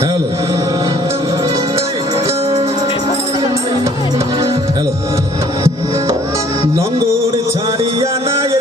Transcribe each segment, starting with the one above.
hello hello লঙ্গর ছাড়িয়া নায়ের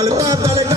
উতাল পাতাল